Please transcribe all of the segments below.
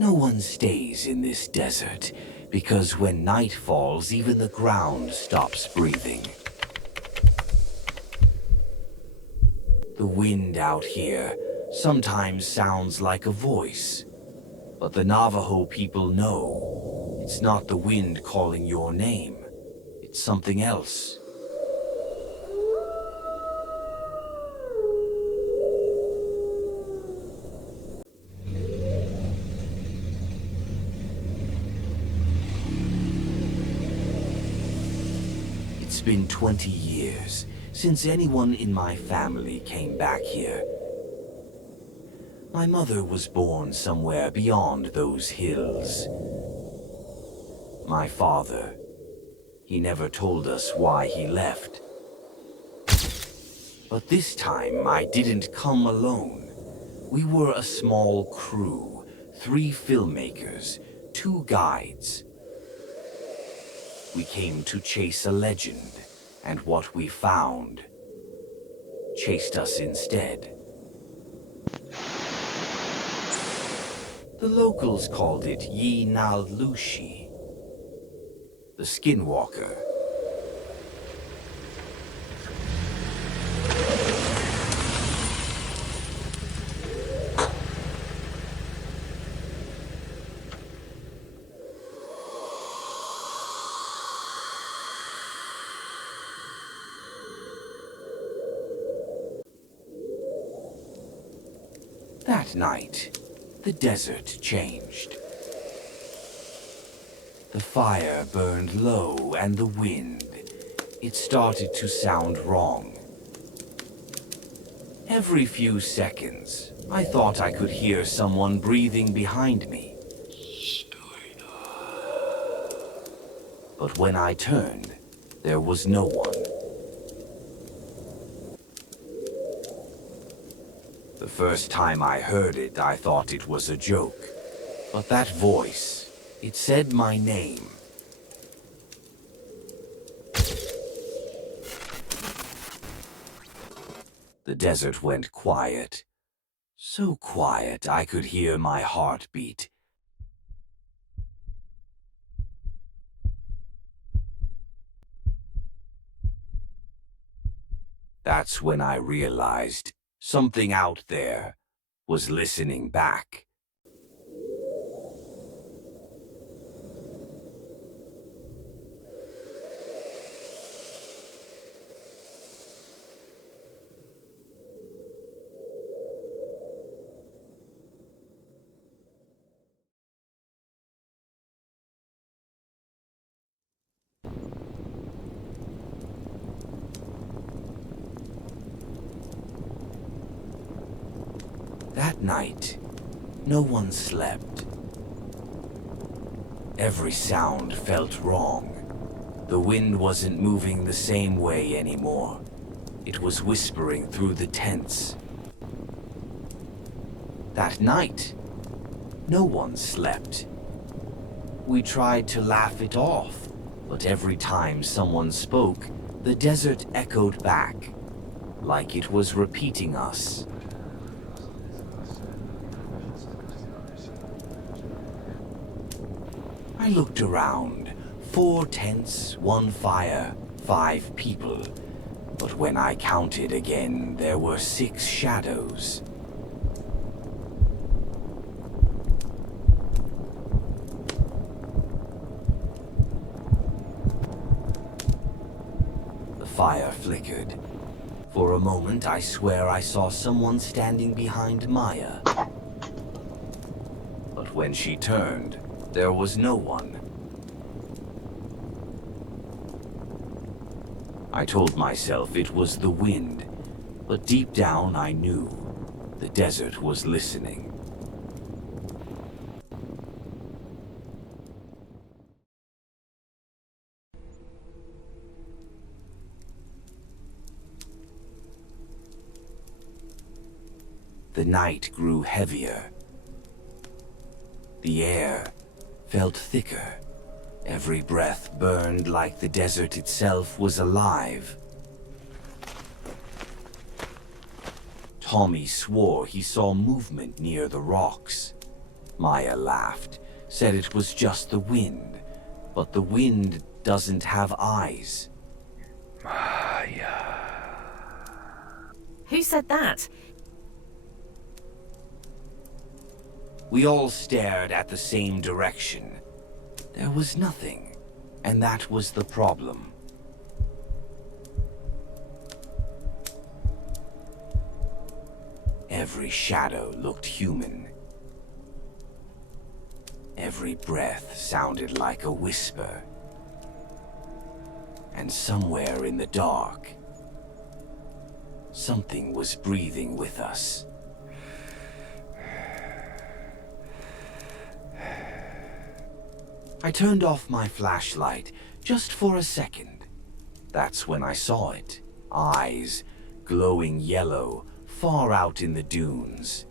No one stays in this desert, because when night falls, even the ground stops breathing. The wind out here sometimes sounds like a voice, but the Navajo people know it's not the wind calling your name. It's something else. It's been 20 years since anyone in my family came back here. My mother was born somewhere beyond those hills. My father, he never told us why he left. But this time I didn't come alone. We were a small crew, 3 filmmakers, 2 guides. We came to chase a legend, and what we found chased us instead. The locals called it Yi Nal Lushi, the Skinwalker. That night, the desert changed. The fire burned low and the wind, it started to sound wrong. Every few seconds, I thought I could hear someone breathing behind me. But when I turned, there was no one. The first time I heard it, I thought it was a joke. But that voice, it said my name. The desert went quiet. So quiet I could hear my heartbeat. That's when I realized something out there was listening back. That night, no one slept. Every sound felt wrong. The wind wasn't moving the same way anymore. It was whispering through the tents. That night, no one slept. We tried to laugh it off, but every time someone spoke, the desert echoed back, like it was repeating us. I looked around. 4 tents, 1 fire, 5 people. But when I counted again, there were 6 shadows. The fire flickered. For a moment, I swear I saw someone standing behind Maya. But when she turned, there was no one. I told myself it was the wind, but deep down I knew the desert was listening. The night grew heavier. The air felt thicker. Every breath burned like the desert itself was alive. Tommy swore he saw movement near the rocks. Maya laughed, said it was just the wind, but the wind doesn't have eyes. Who said that? We all stared at the same direction. There was nothing, and that was the problem. Every shadow looked human. Every breath sounded like a whisper. And somewhere in the dark, something was breathing with us. I turned off my flashlight just for a second. That's when I saw it. Eyes, glowing yellow, far out in the dunes.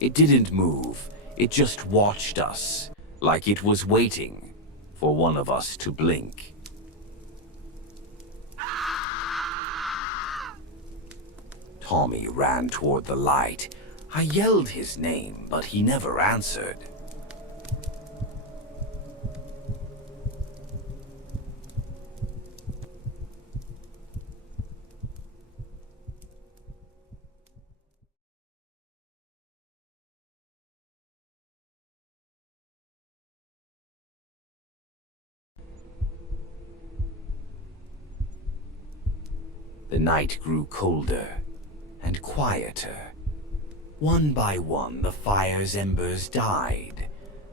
It didn't move. It just watched us, like it was waiting for one of us to blink. Tommy ran toward the light. I yelled his name, but he never answered. The night grew colder and quieter. One by one, the fire's embers died,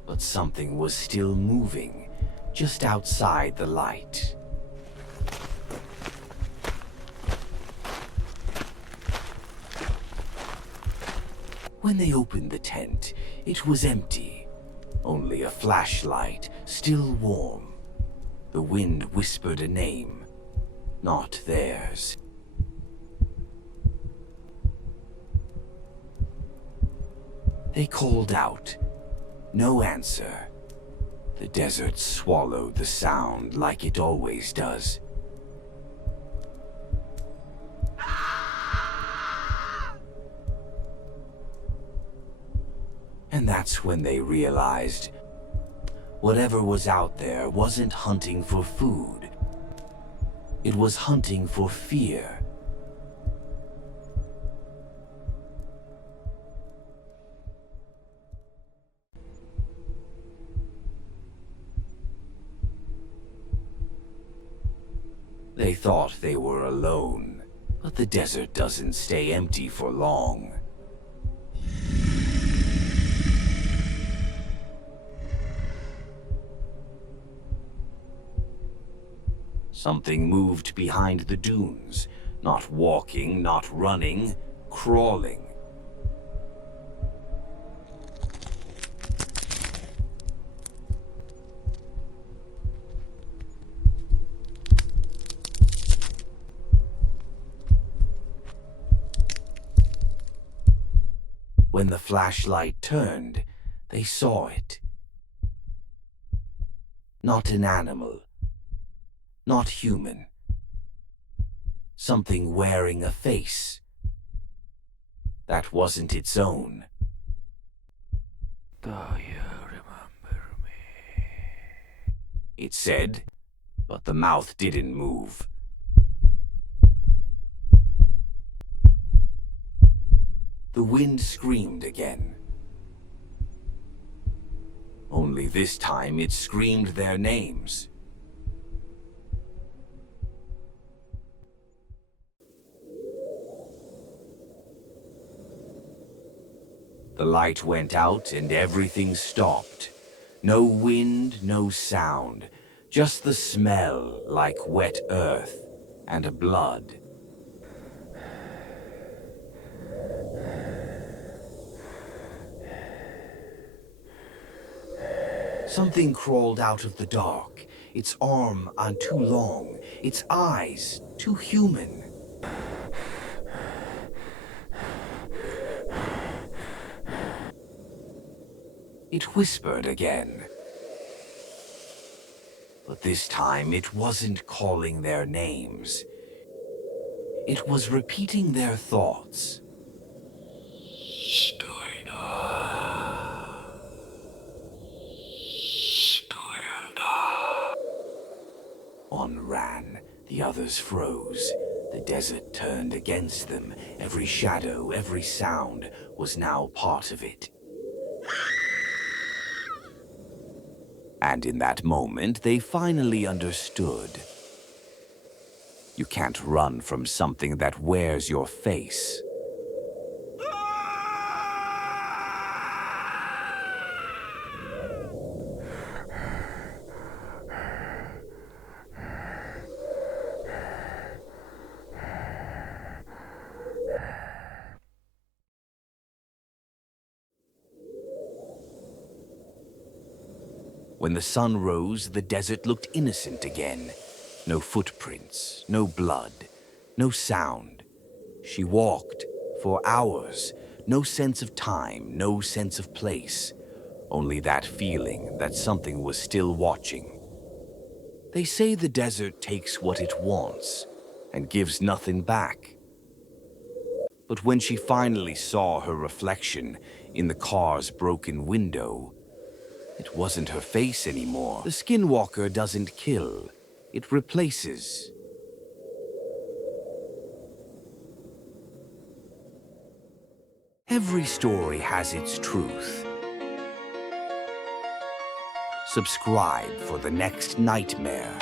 but something was still moving just outside the light. When they opened the tent, it was empty. Only a flashlight, still warm. The wind whispered a name, not theirs. They called out. No answer. The desert swallowed the sound like it always does. And that's when they realized whatever was out there wasn't hunting for food. It was hunting for fear. They thought they were alone, but the desert doesn't stay empty for long. Something moved behind the dunes, not walking, not running, crawling. When the flashlight turned, they saw it. Not an animal. Not human. Something wearing a face that wasn't its own. Do you remember me? It said, but the mouth didn't move. The wind screamed again. Only this time it screamed their names. The light went out and everything stopped. No wind, no sound, just the smell like wet earth and blood. Something crawled out of the dark, its arm on too long, its eyes too human. It whispered again. But this time it wasn't calling their names. It was repeating their thoughts. Steiner. One ran, the others froze. The desert turned against them. Every shadow, every sound was now part of it. And in that moment, they finally understood. You can't run from something that wears your face. When the sun rose, the desert looked innocent again. No footprints, no blood, no sound. She walked for hours. No sense of time, no sense of place. Only that feeling that something was still watching. They say the desert takes what it wants and gives nothing back. But when she finally saw her reflection in the car's broken window, it wasn't her face anymore. The Skinwalker doesn't kill, it replaces. Every story has its truth. Subscribe for the next nightmare.